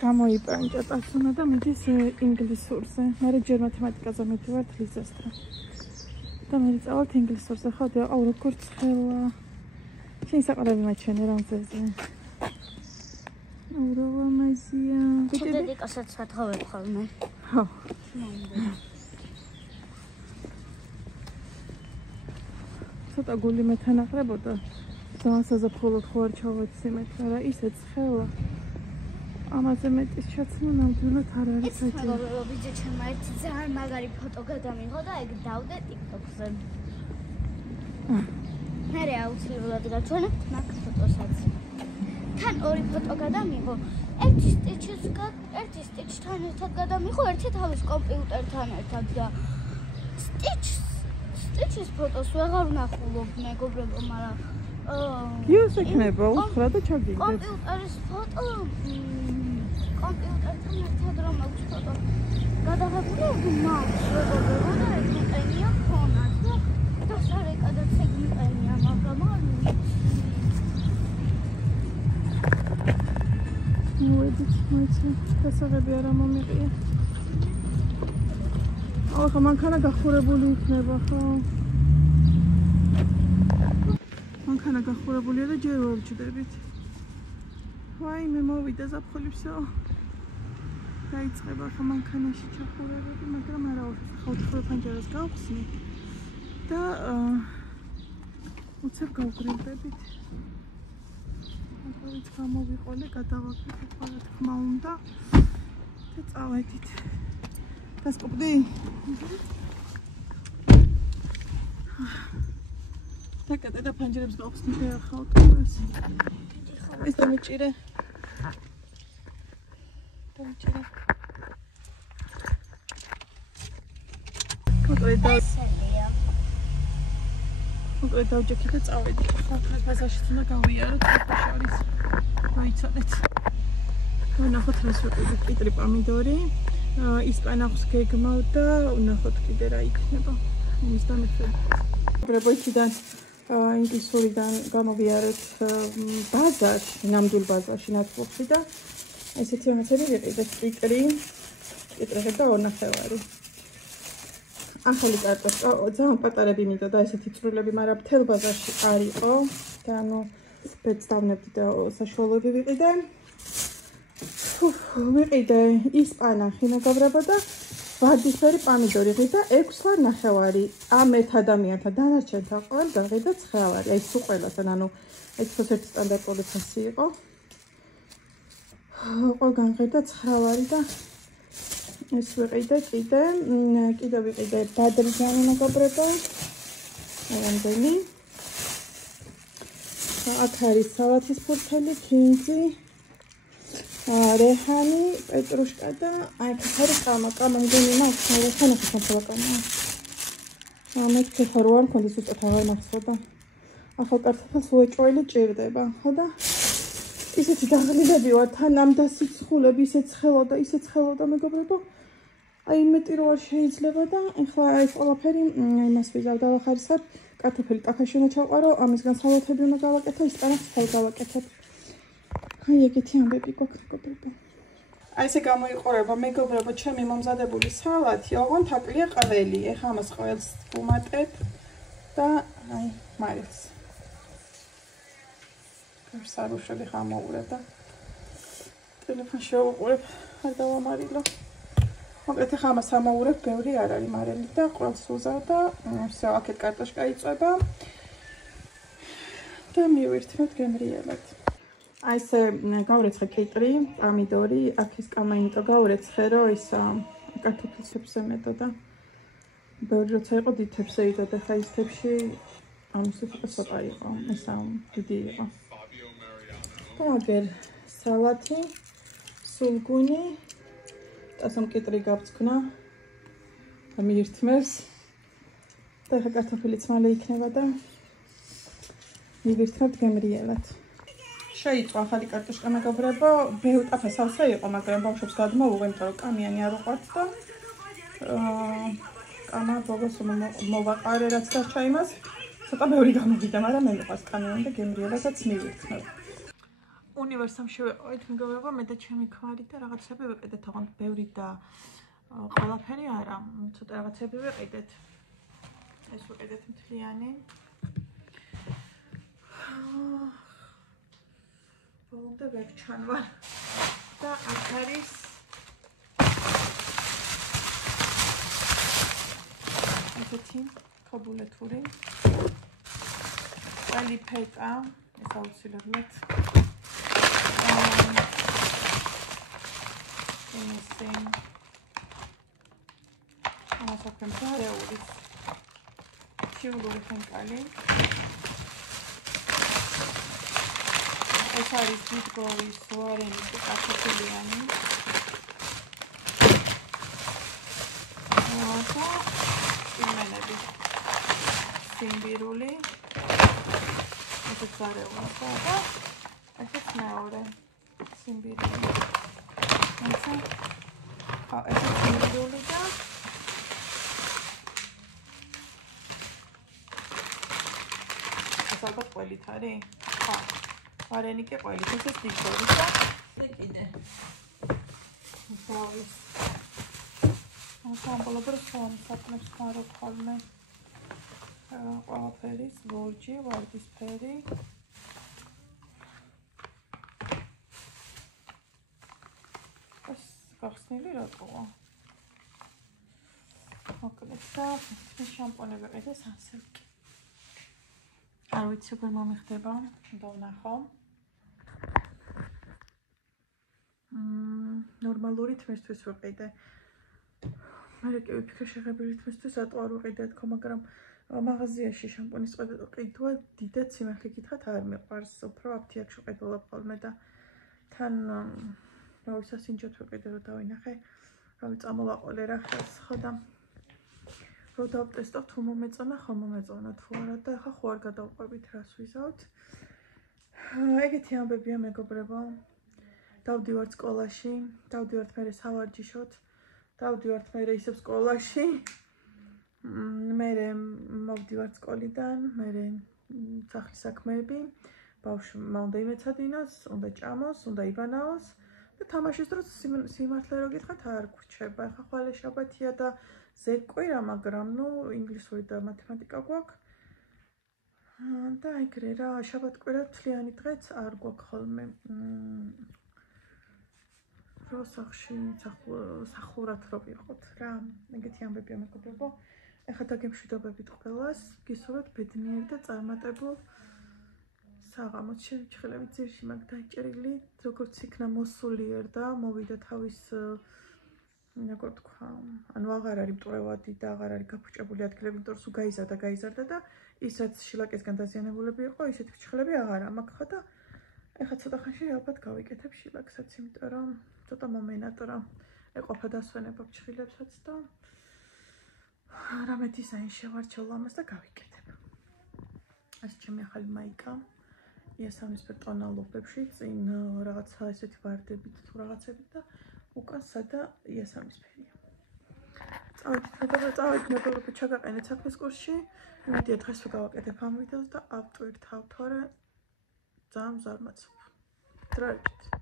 გამოიპანჭა პასუნა და მიდის ინგლისურზე. მე ჯერ მათემატიკაზე მივდივართ ლიზასთან. და მე წავალთ ინგლისურზე. ხო, აუ როგორც ხელა. შენ საყარები მაჩვენე რამზეზე. აუ რა ლამაზია. დედიკასაც ვათხოვებ ხოლმე. ხო. ცოტა გული მეთანაყრებოდა. ზანსაზე მხოლოდ ხო არ ჩავეციმეთ, მაგრამ ისეც ხელა. ამაზე მეტის ჩაცმა ნამდვილად არ არის საჭირო. მეგობრებო, ბიჭი ჩემმა ერთი ძალიან მაგარი ფოტო გადამიღო და ეგ დავდე TikTok-ზე. მე აუცილებლად გაჩვენებთ მაგ ფოტოსაც. თან ორი ფოტო გადამიღო. ერთი სტიჩთან ერთად გადამიღო, ერთი თავის კომპიუტერთან ერთად და სტიჩის ფოტოს ვეღარ ვნახულობ მეგობრებო, მაგრამ ის ექნება უთხრა და ჩაგიგდეთ. კომპიუტერის ფოტო კომპიუტერთან ერთად რომ აქვს ფოტო გადაღებული მაქვს მეგობრებო და ეს მყენია ხონად და სარეკადაც ეგ მყენია, მაგრამ არ მოვედით, მოიცი, დასაღები არა მომიყია. ახლა მანქანა გახურებული იქნება, ხო? მანქანა გახურებულია და ჯერ ვარჯდებით. ვაი, მე მოვიდა ზაფხულისო. დაიწყება ახლა მანქანაში ჩახურებები, მაგრამ არა ხალხური პანჯერას გავხსნი და უცებ გავგრილდებით. ახლა გამოვიყოლე, გადავაკეთე ყველა თქმა უნდა და წავედით. დასკუპდი? დაკატე და პანჯერებს გავხსნი და ახლა ავტომატს. ეს დამიჭირე. დამიჭირე. უკვე დავჯექი და წავედი. ხალხის ბაზარში უნდა გავიაროთ შორის. მოიცადეთ. ვნახოთ რას ვიყიდეთ. პიტრი პომიდორი, ისპანახს გეგმავ და ვნახოთ კიდე რა იქნება. იმის დამეხედავ. პროპოიციდან ინგლისურიდან გამოვიარეთ ბაზარში, ნამდვილ ბაზარში ნაცვლში და ესეთი რაღაცები ვიყიდეთ. პიტრები და 2 ნახევარი. ახალი კარტოშკა, ძალიან პატარები მინდა და ესეთი წვრილები, მაგრამ მთელ ბაზარში არ იყო და ანუ ბედს დავნებდი და საშუალოები ვიყიდე. ვიყიდე ისპანახი მეგობრებო და ვარდისფერი პომიდორი ღირდა 6 ლარ ნახევარი. ამ ერთ ადამიანთან დანარჩენთან ყველგან ღირდა 9 ლარი. აი სულ ყველასთან, ანუ ეს ერთ სტანდარტული ფასი იყო. ყველგან ღირდა 9 ლარი და ეს ვიყიდე კიდე ვიყიდე ბადრიჯანი მეგობრებო. რამდენი? აქ არის სალათის ფურთელი, ქინძი, რეჰანი, პეტრუშკა და აი ეს არის კამა მგონი მაქვს, რეჰანი ხომ კამა. მე თქვა რომ არ მქონდეს უწოდ აღარ მახსოვდა. ახალ კარტოფილს უეჭველი ჭირდება, ხო და ისეთი დაღლილები ვარ, თან ამ დასიცხულები ისეთ ცხელოდა მეგობრებო. აი მეტი რო არ შეიძლება და ახლა ეს ყველაფერი იმას ვიზავ დავახარისებ. კარტოფილი ტახაში უნდა ჩავყარო, ამისგან სალათები უნდა გავაკეთო, ისპანახს ხელ გავაკეთებ. აი ეგეთი ამბები გვაქვს მეგობრებო. აი ესე გამოიყურება მეგობრებო ჩემი მომზადებული სალათი, ოღონდ აკლია ყველი. ეხლა ამას ყველს ვუმატებ და აი მარილს. სარუშები ხამოურებ და ტელეფონში ვუყურებ, არ დავამარილო. მოკლედ ახლა ამას ამოურებ, ბევრი არ არის მარილი და ყველს უზავ და всё, აქეთ კარტოშკა იწვება და მივირთმევთ გემრიელად. აი ესე გავრეცხე კიტრი, პომიდორი, აქ ის კამა იმიტომ გავრეცხე, რომ ის კარტოფილსებზე მეტოდა. ბევრი როცა იყო დიდებზე იდოდა, ხა ის თებში ამის ცოტა იყო, ეს დიდი იყო. და აგერ სალათი, სულგუნი, ასამ კიტრი გავწკნა და მიირთმევს და ახლა კარტოფილიც მალე იქნება და მივირთმევთ გემრიელად. შეიწვა ახალი კარტოშკა მეგობრებო, ბევრ სავსე იყო, მაგრამ ბავშვებს გადმოვუღე, იმიტომ რომ კამიანი არ უყვართ და კამა ბოგოს მოვაყარე რაც დარჩა იმას. ცოტა ბევრი გამოვიდა, მაგრამ მე მიყვარს კამიანი და გემრიელადაც მივირთმევ. უნივერსამში ვიყავით მეგობრებო, მე და ჩემი ქმარი და რაღაცები ვიყიდეთ, თქო, ბევრი და ყველაფერი არა, ცოტა რაღაცები ვიყიდეთ. ეს ვიყიდეთ მთლიანი. ბოლომდე ვერ ჩანვარ. და აქ არის ესეთი ქობულეთური. ყველი ფეტა, ეს აუცილებლად. ამასაკენ ფარეული ჩიულური ხენკალი. ეს არის დიდგორის ვარენი და კარტოფილიანი. და იმენები სიმბირული. ეს ზარეულობა და ეს მეორე სიმბირული. ეს სიმბირული და ეს ალბათ ყველით არის? ხა. ვარენი კი ყველით, ეს დიდგორის და კიდე. დავის. ამბოლობერ საწნებს ხარო ხოლმე. ყველაფერის ლორჯი, ვარდისფერი. ეს გახსნილი რატოა? მოკლედ და შამპონები ყიდე სანსილკი. არ ვიცი როგორ მომიხდება, უნდა ვნახო. ნორმალური თმისთვის ვიყიდე. მე კი ვიფიქრე შეღებილი თმისთვის რატო არ ვიყიდე თქო, მაგრამ მაღაზიაში შამპონის ყიდვა დიდად სიმართლე გითხრათ არ მიყვარს. უფრო აფთიაქში ვყიდულობ ხოლმე და თან რავი სასინჯოთ ვიყიდე რომ დავინახე. რავი წამოვაყოლე რა ხელს ხო და რო დავტესტო თუ მომეწონა ხო მომეწონა თუ არა და ახლა ხო არ გადავყვებით რას ვიზავთ. ეგეთი ამბებია მეგობრებო. დავდივართ სკოლაში, დავდივართ მე სავარჯიშოთ, დავდივართ მე ისევ სკოლაში. მე მოვდივართ სკოლიდან, მე სახლის საქმეები, ბავშვმა უნდა იმეცადინოს, უნდა ჭამოს, უნდა იბანაოს და თამაშის დროს სიმართლე რო გითხრათ არ გვრჩება. ახლა ხვალე შაბათია და ზეკვირა, მაგრამ ნუ ინგლისური და მათემატიკა გვაქვს. და ეგრე რა, შაბათკვირა მთლიანი დღეც არ გვაქვს ხოლმე. რო სახში სახურად რო ვიყოთ რა, ეგეთი ამბებია მეგობრებო. ეხლა დაგემშვიდობებით ყველას, გისურვებთ ბედნიერ და წარმატებულ საღამოს. ხელები ძირში მაქვს დაჭერილი, როგორც იქნა მოსულიერ და მოვიდა თავის როგორ თქვა, ანუ აღარ არის მტვრევადი და აღარ არის გაფუჭებული ადგილები, იმიტომ რომ სულ გაიზარდა და ის რაც შილაკისგან დაზიანებულები იყო, ისეთი ფრჩხილები აღარა მაქვს ხო და ეხლა ცოტა ხანში ალბათ გავიკეთებ შილაკსაც, იმიტომ რომ ცოტა მომენატრა. ეყოფა დასვენება ფრჩხილებსაც და რამე დიზაინი შევარჩევ ამას და გავიკეთებ. ეს ჩემი ახალი მაიკა. იასამნისფერ ტონალობებში, წინ რაღაცა ესეთი ვარდებით თუ რაღაცებით და უკან სადა იასამნისფერია. წავედით მეგობრებო, ჩაგაყენეთ საქმის კურსში. იმედია დღეს გავაკეთებ ამ ვიდეოს და ავტვირთავ, თორე ძალიან მზარმაცობ. დროებით.